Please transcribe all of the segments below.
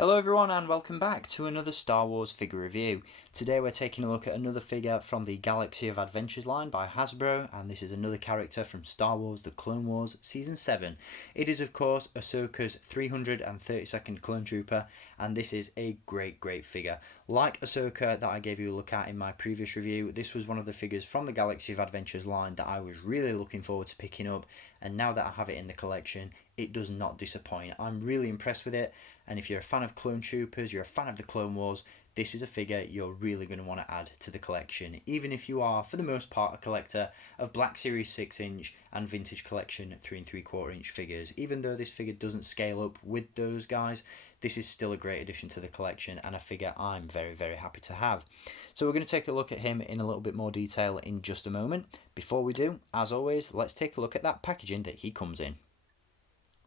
Hello everyone and welcome back to another Star Wars figure review. Today we're taking a look at another figure from the Galaxy of Adventures line by Hasbro, and this is another character from Star Wars The Clone Wars Season 7. It is of course Ahsoka's 332nd Clone Trooper, and this is a great figure. Like Ahsoka that I gave you a look at in my previous review, this was one of the figures from the Galaxy of Adventures line that I was really looking forward to picking up, and now that I have it in the collection, it does not disappoint. I'm really impressed with it, and if you're a fan of Clone Troopers, you're a fan of the Clone Wars, this is a figure you're really going to want to add to the collection, even if you are, for the most part, a collector of Black Series 6-inch and Vintage Collection 3 3/4 inch figures. Even though this figure doesn't scale up with those guys, this is still a great addition to the collection and a figure I'm very happy to have. So we're going to take a look at him in a little bit more detail in just a moment. Before we do, as always, let's take a look at that packaging that he comes in.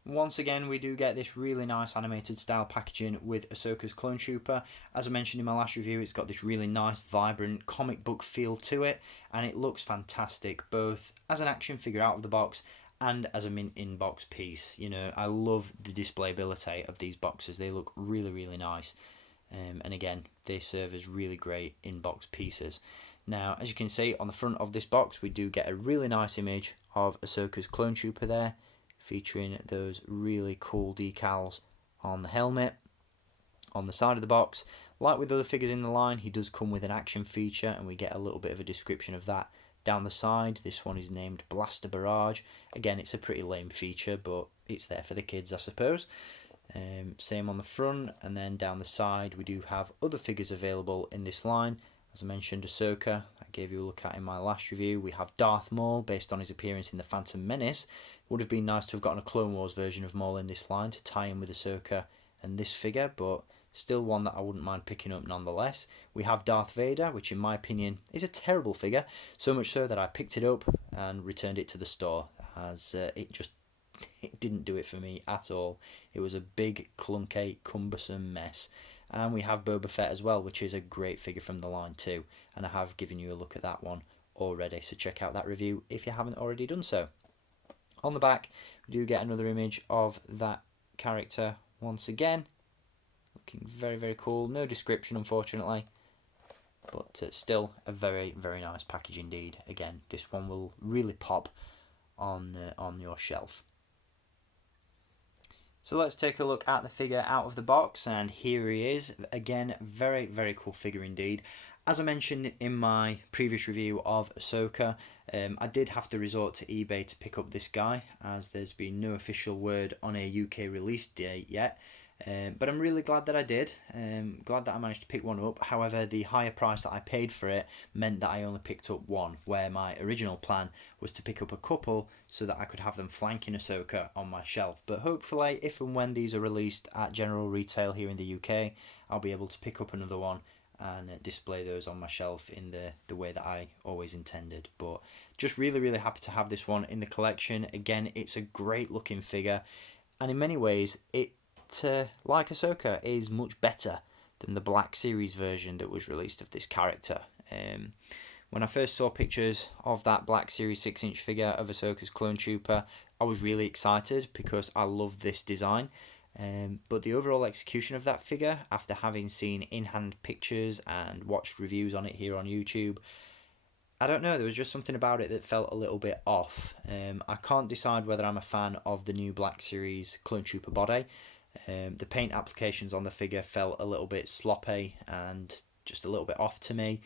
Once again, we do get this really nice animated style packaging with Ahsoka's Clone Trooper. As I mentioned in my last review, it's got this really nice, vibrant comic book feel to it, and it looks fantastic, both as an action figure out of the box and as a mint in-box piece. You know, I love the displayability of these boxes. They look really nice, and again, they serve as really great in-box pieces. Now, as you can see on the front of this box, we do get a really nice image of Ahsoka's Clone Trooper there, featuring those really cool decals on the helmet. On the side of the box, like with other figures in the line, he does come with an action feature, and we get a little bit of a description of that down the side. This one is named Blaster Barrage. Again, it's a pretty lame feature, but it's there for the kids, I suppose. Same on the front, and then down the side we do have other figures available in this line. As I mentioned, Ahsoka, I gave you a look at in my last review. We have Darth Maul, based on his appearance in The Phantom Menace. Would have been nice to have gotten a Clone Wars version of Maul in this line to tie in with Ahsoka and this figure, but still one that I wouldn't mind picking up nonetheless. We have Darth Vader, which in my opinion is a terrible figure, so much so that I picked it up and returned it to the store, as it didn't do it for me at all. It was a big, clunky, cumbersome mess. And we have Boba Fett as well, which is a great figure from the line too, and I have given you a look at that one already, so check out that review if you haven't already done so. On the back, we do get another image of that character once again, looking very cool. No description, unfortunately, but still a very nice package indeed. Again, this one will really pop on your shelf. So let's take a look at the figure out of the box, and here he is. Again, very cool figure indeed. As I mentioned in my previous review of Ahsoka, I did have to resort to eBay to pick up this guy, as there's been no official word on a UK release date yet. But I'm really glad that I did. Glad that I managed to pick one up. However, the higher price that I paid for it meant that I only picked up one, where my original plan was to pick up a couple so that I could have them flanking Ahsoka on my shelf. But hopefully, if and when these are released at general retail here in the UK, I'll be able to pick up another one and display those on my shelf in the way that I always intended. But just really happy to have this one in the collection. Again, it's a great looking figure, and in many ways it, like Ahsoka, is much better than the Black Series version that was released of this character. When I first saw pictures of that Black Series 6-inch figure of Ahsoka's Clone Trooper, I was really excited because I love this design. But the overall execution of that figure, after having seen in-hand pictures and watched reviews on it here on YouTube, I don't know, there was just something about it that felt a little bit off. I can't decide whether I'm a fan of the new Black Series Clone Trooper body. The paint applications on the figure felt a little bit sloppy and just a little bit off to me.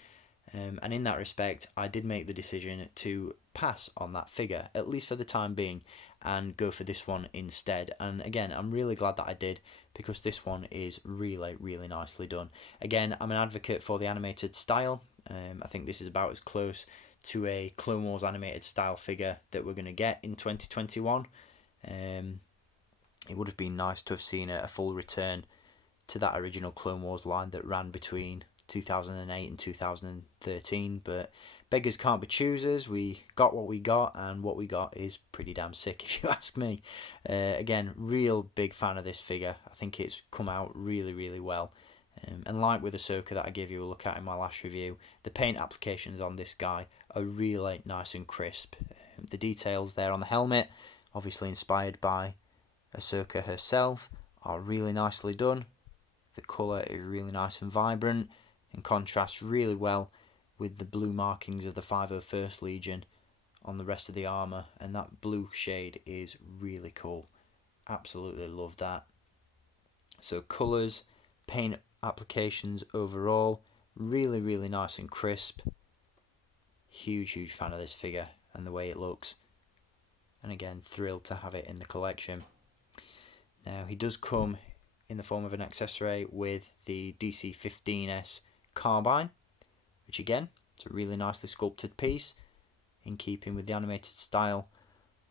And in that respect, I did make the decision to pass on that figure, at least for the time being, and go for this one instead. And again, I'm really glad that I did, because this one is really nicely done. Again, I'm an advocate for the animated style. I think this is about as close to a Clone Wars animated style figure that we're going to get in 2021. It would have been nice to have seen a full return to that original Clone Wars line that ran between 2008 and 2013, but beggars can't be choosers. We got what we got, and what we got is pretty damn sick, if you ask me. Again, real big fan of this figure. I think it's come out really well. And like with Ahsoka that I gave you a look at in my last review, the paint applications on this guy are really nice and crisp. The details there on the helmet, obviously inspired by Ahsoka herself, are really nicely done. The colour is really nice and vibrant and contrasts really well with the blue markings of the 501st Legion on the rest of the armour, and that blue shade is really cool. Absolutely love that. So colours, paint applications overall, really nice and crisp. Huge fan of this figure and the way it looks, and again thrilled to have it in the collection. Now he does come in the form of an accessory with the DC-15S carbine, which again, it's a really nicely sculpted piece in keeping with the animated style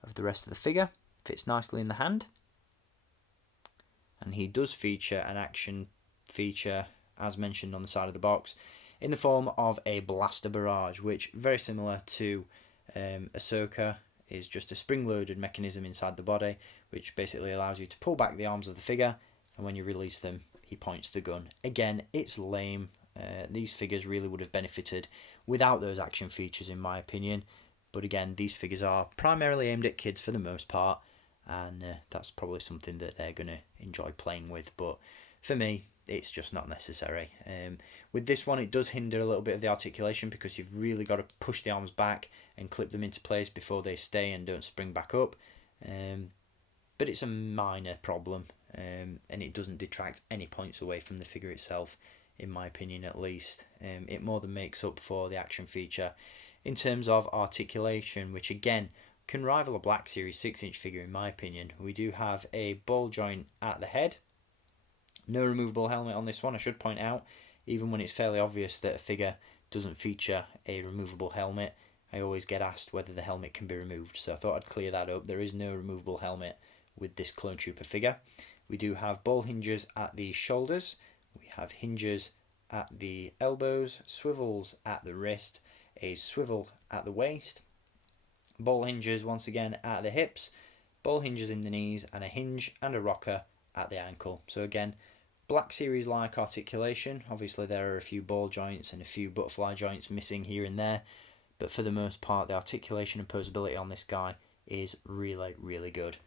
of the rest of the figure. Fits nicely in the hand, and he does feature an action feature as mentioned on the side of the box in the form of a blaster barrage, which very similar to Ahsoka is just a spring-loaded mechanism inside the body, which basically allows you to pull back the arms of the figure, and when you release them he points the gun. Again, it's lame. These figures really would have benefited without those action features in my opinion, but again, these figures are primarily aimed at kids for the most part, and that's probably something that they're going to enjoy playing with, but for me it's just not necessary. With this one, it does hinder a little bit of the articulation because you've really got to push the arms back and clip them into place before they stay and don't spring back up, but it's a minor problem, and it doesn't detract any points away from the figure itself, in my opinion at least. It more than makes up for the action feature in terms of articulation, which again can rival a Black Series 6-inch figure in my opinion. We do have a ball joint at the head. No removable helmet on this one, I should point out. Even when it's fairly obvious that a figure doesn't feature a removable helmet, I always get asked whether the helmet can be removed, so I thought I'd clear that up. There is no removable helmet with this Clone Trooper figure. We do have ball hinges at the shoulders, we have hinges at the elbows, swivels at the wrist, a swivel at the waist, ball hinges once again at the hips, ball hinges in the knees, and a hinge and a rocker at the ankle. So again, Black Series like articulation. Obviously there are a few ball joints and a few butterfly joints missing here and there, but for the most part the articulation and posability on this guy is really good,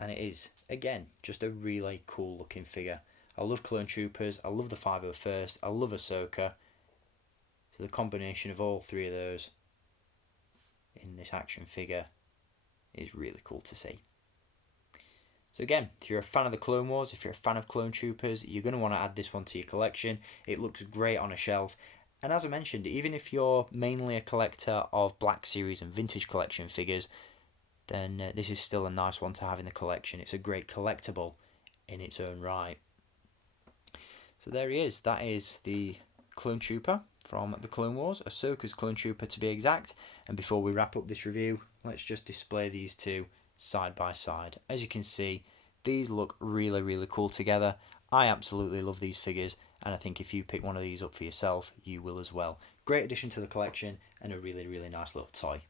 and it is again just a really cool looking figure. I love Clone Troopers, I love the 501st, I love Ahsoka, so the combination of all three of those in this action figure is really cool to see. So again, if you're a fan of the Clone Wars, if you're a fan of Clone Troopers, you're going to want to add this one to your collection. It looks great on a shelf, and as I mentioned, even if you're mainly a collector of Black Series and vintage collection figures, then this is still a nice one to have in the collection. It's a great collectible in its own right. So there he is. That is the Clone Trooper from the Clone Wars, Ahsoka's Clone Trooper to be exact. And before we wrap up this review, let's just display these two side by side. As you can see, these look really cool together. I absolutely love these figures, and I think if you pick one of these up for yourself, you will as well. Great addition to the collection and a really nice little toy.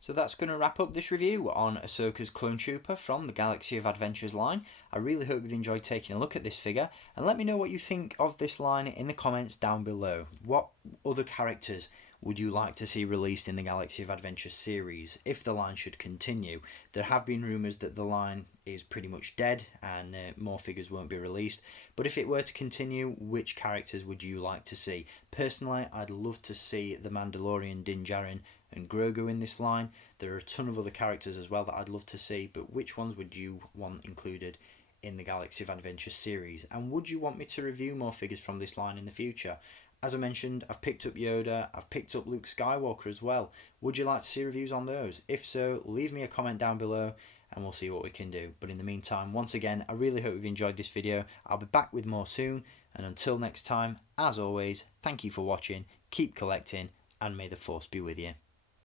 So that's going to wrap up this review on Ahsoka's Clone Trooper from the Galaxy of Adventures line. I really hope you've enjoyed taking a look at this figure, and let me know what you think of this line in the comments down below. What other characters would you like to see released in the Galaxy of Adventures series if the line should continue? There have been rumours that the line is pretty much dead and more figures won't be released, but if it were to continue, which characters would you like to see? Personally, I'd love to see the Mandalorian Din Djarin and Grogu in this line. There are a ton of other characters as well that I'd love to see, but which ones would you want included in the Galaxy of Adventures series? And would you want me to review more figures from this line in the future? As I mentioned, I've picked up Yoda, I've picked up Luke Skywalker as well. Would you like to see reviews on those? If so, leave me a comment down below and we'll see what we can do. But in the meantime, once again, I really hope you've enjoyed this video. I'll be back with more soon, and until next time, as always, thank you for watching, keep collecting, and may the Force be with you.